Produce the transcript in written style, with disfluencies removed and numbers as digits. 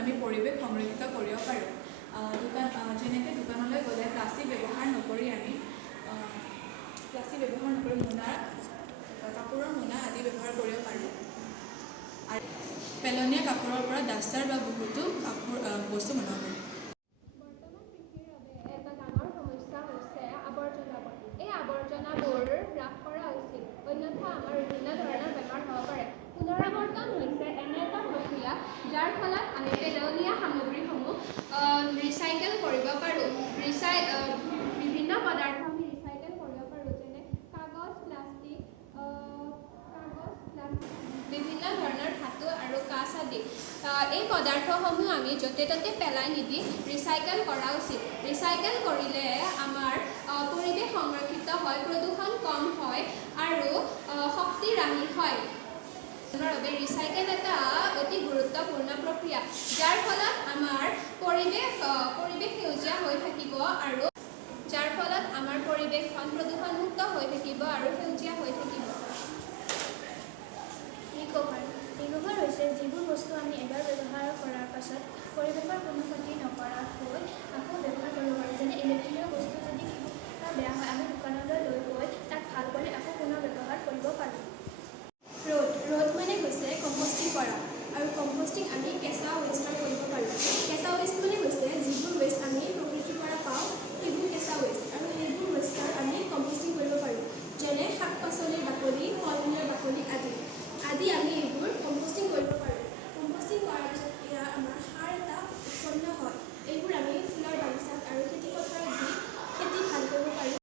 আমি পৰিৱেশ সংৰক্ষিত কৰিব পাৰোঁ। যেনেকৈ দোকানলৈ গ'লে প্লাষ্টিক ব্যৱহাৰ নকৰি আমি মোনা, কাপোৰৰ মোনা আদি ব্যৱহাৰ কৰিব পাৰোঁ। আৰু পেলনীয়া কাপোৰৰ পৰা ডাষ্টাৰ বা বহুতো বস্তু বনাব পাৰি। বৰ্তমান কৃষিৰ বাবে এটা ডাঙৰ সমস্যা হৈছে আৱৰ্জনাবোৰ। এই আৱৰ্জনাবোৰ হ্ৰাস কৰা উচিত, অন্যথা আমাৰ বিভিন্ন ধৰণৰ বেমাৰ হ'ব পাৰে। পুনৰাৱৰ্তন হৈছে এনে এটা প্ৰক্ৰিয়া যাৰ ফলত আমি পেলনীয়া সামগ্ৰীসমূহ ৰিচাইকেল কৰিব পাৰোঁ। বিভিন্ন পদাৰ্থ আমি ৰিচাইকেল কৰিব পাৰোঁ, যেনে কাগজ, প্লাষ্টিক, বিভিন্ন ধৰণৰ ধাতু আৰু কাঁচ আদি। এই পদাৰ্থসমূহ আমি য'তে ত'তে পেলাই নিদি ৰিচাইকেল কৰা উচিত। ৰিচাইকেল কৰিলে আমাৰ পৰিৱেশ সংৰক্ষিত হয়, প্ৰদূষণ কম হয় আৰু শক্তি ৰাহি হয়। বাবে ৰিচাইকেল এটা অতি গুৰুত্বপূৰ্ণ প্ৰক্ৰিয়া, যাৰ ফলত আমাৰ পৰিৱেশ সেউজীয়া হৈ থাকিব আৰু যাৰ ফলত আমাৰ পৰিৱেশখন প্ৰদূষণমুক্ত হৈ থাকিব আৰু সেউজীয়া হৈ থাকিব। ৰিকভাৰ হৈছে যিবোৰ বস্তু আমি এবাৰ ব্যৱহাৰ কৰাৰ পাছত পৰিৱেশৰ কোনো ক্ষতি নকৰাকৈ আকৌ ব্যৱহাৰ কৰিব পাৰোঁ। যেনে ইলেক্ট্ৰনিক বস্তু যদি কিবা বেয়া হয়, আমি দোকানলৈ লৈ গৈ তাক ভাল কৰি আকৌ পুনৰ ব্যৱহাৰ কৰিব পাৰোঁ। ৰ'দ মানে হৈছে কম্পষ্টিং কৰা, আৰু কম্পষ্টিং আমি কেঁচা ৱেষ্টৰ কৰিব পাৰোঁ। কেঁচা ৱেষ্ট মানে